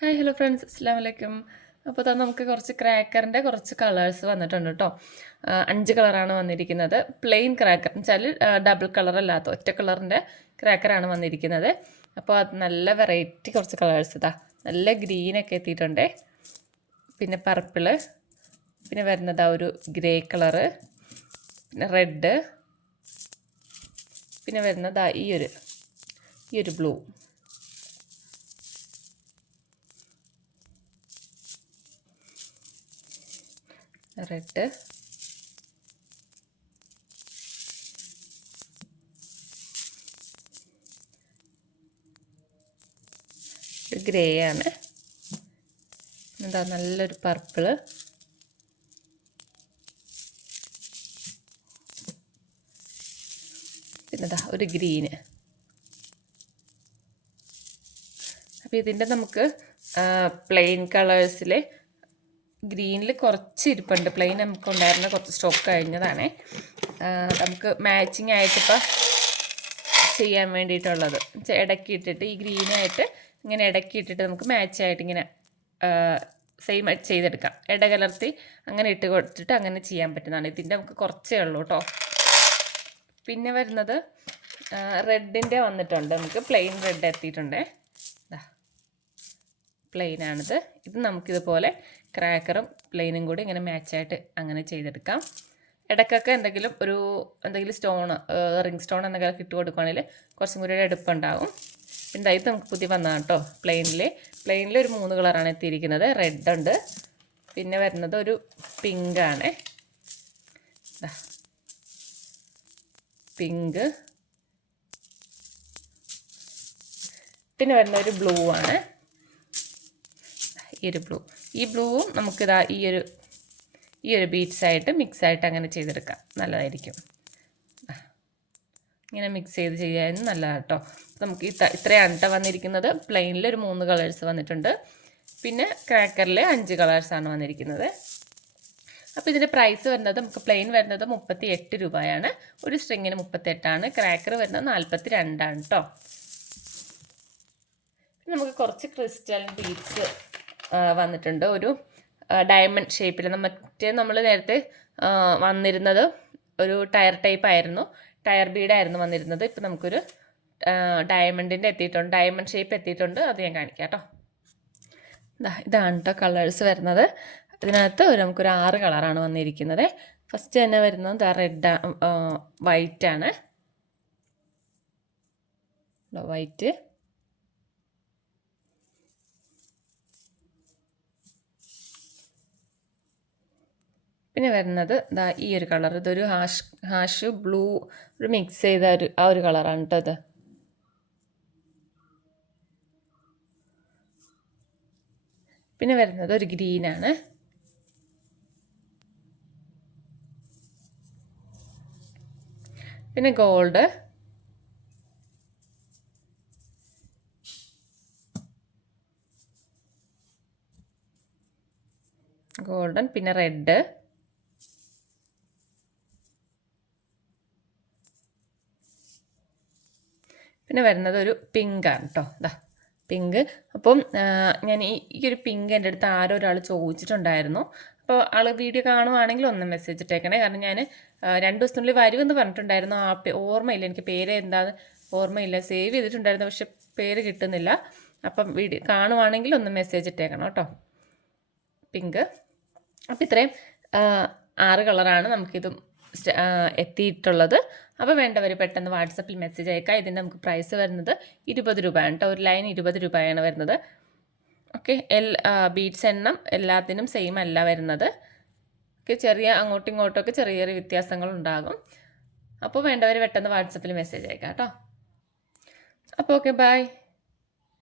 Hi hello friends, അസ്സാം വലൈക്കും. അപ്പോൾ നമുക്ക് കുറച്ച് ക്രാക്കറിൻ്റെ കുറച്ച് കളേഴ്സ് വന്നിട്ടുണ്ട് കേട്ടോ. 5 കളറാണ് വന്നിരിക്കുന്നത്. പ്ലെയിൻ ക്രാക്കർ എന്ന് വെച്ചാൽ ഡബിൾ കളറല്ലാത്ത ഒറ്റ കളറിൻ്റെ ക്രാക്കറാണ് വന്നിരിക്കുന്നത്. അപ്പോൾ അത് നല്ല വെറൈറ്റി കുറച്ച് കളേഴ്സ് ഇതാ. നല്ല ഗ്രീനൊക്കെ എത്തിയിട്ടുണ്ട്, പിന്നെ പർപ്പിള്, പിന്നെ വരുന്നത് ആ ഒരു ഗ്രേ കളറ്, പിന്നെ റെഡ്, പിന്നെ വരുന്നത് ഈ ഒരു ബ്ലൂ. റെഡ്, ഗ്രേ ആണ്, എന്താ നല്ലൊരു പർപ്പിള്, പിന്നെതാ ഒരു ഗ്രീന്. അപ്പോൾ ഇതിൻ്റെ നമുക്ക് പ്ലെയിൻ കളേഴ്സിൽ ഗ്രീനിൽ കുറച്ച് ഇരിപ്പുണ്ട്. പ്ലെയിൻ നമുക്ക് ഉണ്ടായിരുന്ന കുറച്ച് സ്റ്റോക്ക് കഴിഞ്ഞതാണ്. നമുക്ക് മാച്ചിങ് ആയിട്ടിപ്പോൾ ചെയ്യാൻ വേണ്ടിയിട്ടുള്ളത് ഇടയ്ക്ക് ഇട്ടിട്ട് ഈ ഗ്രീനായിട്ട് ഇങ്ങനെ ഇടയ്ക്ക് ഇട്ടിട്ട് നമുക്ക് മാച്ചായിട്ട് ഇങ്ങനെ സെയിം ചെയ്തെടുക്കാം. ഇടകലർത്തി അങ്ങനെ ഇട്ട് കൊടുത്തിട്ട് അങ്ങനെ ചെയ്യാൻ പറ്റുന്നതാണ്. ഇതിൻ്റെ നമുക്ക് കുറച്ചേ ഉള്ളൂ കേട്ടോ. പിന്നെ വരുന്നത് റെഡിൻ്റെ വന്നിട്ടുണ്ട്. നമുക്ക് പ്ലെയിൻ റെഡ് എത്തിയിട്ടുണ്ട്. പ്ലെയിനാണിത്. ഇത് നമുക്കിതുപോലെ ക്രാക്കറും പ്ലെയിനും കൂടി ഇങ്ങനെ മാച്ചായിട്ട് അങ്ങനെ ചെയ്തെടുക്കാം. ഇടയ്ക്കൊക്കെ എന്തെങ്കിലും സ്റ്റോൺ, റിംഗ് സ്റ്റോൺ എന്തെങ്കിലും ഇട്ട് കൊടുക്കുകയാണെങ്കിൽ കുറച്ചും കൂടി എടുപ്പുണ്ടാകും. പിന്നെ ഇത് നമുക്ക് പുതിയ വന്നതാണ് കേട്ടോ. പ്ലെയിനിൽ ഒരു 3 കളറാണ് എത്തിയിരിക്കുന്നത്. റെഡ് ഉണ്ട്, പിന്നെ വരുന്നത് ഒരു പിങ്കാണ്, പിങ്ക്, പിന്നെ വരുന്ന ഒരു ബ്ലൂ ആണ്. ഈ ബ്ലൂവും നമുക്കിതാ ഈ ഒരു ബീഡ്സായിട്ട് മിക്സായിട്ട് അങ്ങനെ ചെയ്തെടുക്കാം. നല്ലതായിരിക്കും. ഇങ്ങനെ മിക്സ് ചെയ്ത് ചെയ്യാനും നല്ലതാണ് കേട്ടോ. നമുക്ക് ഇത്രയാണ് കേട്ടോ വന്നിരിക്കുന്നത്. പ്ലെയിനിൽ ഒരു 3 കളേഴ്സ് വന്നിട്ടുണ്ട്, പിന്നെ ക്രാക്കറിൽ 5 കളേഴ്സാണ് വന്നിരിക്കുന്നത്. അപ്പോൾ ഇതിൻ്റെ പ്രൈസ് വരുന്നത് നമുക്ക് പ്ലെയിൻ വരുന്നത് 38 രൂപയാണ്. ഒരു സ്ട്രിങ്ങിന് 38ആണ്. ക്രാക്കർ വരുന്നത് 42 ആണ് കേട്ടോ. നമുക്ക് കുറച്ച് ക്രിസ്റ്റൽ ബീഡ്സ് വന്നിട്ടുണ്ട്. ഒരു ഡയമണ്ട് ഷേപ്പിൽ. നമ്മൾ നേരത്തെ വന്നിരുന്നത് ഒരു ടയർ ടൈപ്പ് ആയിരുന്നു, ടയർ ബീഡായിരുന്നു വന്നിരുന്നത്. ഇപ്പം നമുക്കൊരു ഡയമണ്ടിൻ്റെ എത്തിയിട്ടുണ്ട്, ഡയമണ്ട് ഷേപ്പ് എത്തിയിട്ടുണ്ട്. അത് ഞാൻ കാണിക്കാം കേട്ടോ. ഇതാണ് കേട്ടോ കളേഴ്സ് വരുന്നത്. ഇതിനകത്ത് നമുക്കൊരു 6 കളറാണ് വന്നിരിക്കുന്നത്. ഫസ്റ്റ് തന്നെ വരുന്നത് റെഡ്, വൈറ്റാണ്. വൈറ്റ്, പിന്നെ വരുന്നത് ഈ ഒരു കളർ. ഇതൊരു ഹാഷ് ബ്ലൂ ഒരു മിക്സ് ചെയ്ത ആ ഒരു കളറാണ് കേട്ടോ ഇത്. പിന്നെ വരുന്നത് ഒരു ഗ്രീനാണ്. പിന്നെ ഗോൾഡൻ, പിന്നെ റെഡ്, പിന്നെ വരുന്നത് ഒരു പിങ്കാണ് കേട്ടോ. പിങ്ക്. അപ്പം ഞാൻ ഈ ഒരു പിങ്ക് എൻ്റെ അടുത്ത് ഒരാൾ ചോദിച്ചിട്ടുണ്ടായിരുന്നു. അപ്പോൾ ആൾ വീഡിയോ കാണുവാണെങ്കിൽ ഒന്ന് മെസ്സേജ് ഇട്ടേക്കണേ. കാരണം ഞാൻ 2 ദിവസത്തിനുള്ളിൽ വരുമെന്ന് പറഞ്ഞിട്ടുണ്ടായിരുന്നു. ഓർമ്മയില്ല, എനിക്ക് പേര് എന്താണെന്ന് ഓർമ്മയില്ല. സേവ് ചെയ്തിട്ടുണ്ടായിരുന്നു, പക്ഷെ പേര് കിട്ടുന്നില്ല. അപ്പം വീഡിയോ കാണുവാണെങ്കിൽ ഒന്ന് മെസ്സേജ് ഇട്ടേക്കണം കേട്ടോ. പിങ്ക്. അപ്പം ഇത്രയും 6 കളറാണ് നമുക്കിതും എത്തിയിട്ടുള്ളത്. അപ്പോൾ വേണ്ടവർ പെട്ടെന്ന് വാട്സപ്പിൽ മെസ്സേജ് അയക്കാം. ഇതിൻ്റെ നമുക്ക് പ്രൈസ് വരുന്നത് 20 രൂപയാണ് കേട്ടോ. ഒരു ലൈൻ 20 രൂപയാണ് വരുന്നത്. ഓക്കെ. ബീഡ്സ് എണ്ണം എല്ലാത്തിനും സെയിം അല്ല വരുന്നത്. ഓക്കെ. അങ്ങോട്ടും ഇങ്ങോട്ടുമൊക്കെ ചെറിയ വ്യത്യാസങ്ങളുണ്ടാകും. അപ്പോൾ വേണ്ടവർ പെട്ടെന്ന് വാട്സപ്പിൽ മെസ്സേജ് അയക്കാം കേട്ടോ. അപ്പോൾ ഓക്കെ, ബൈ.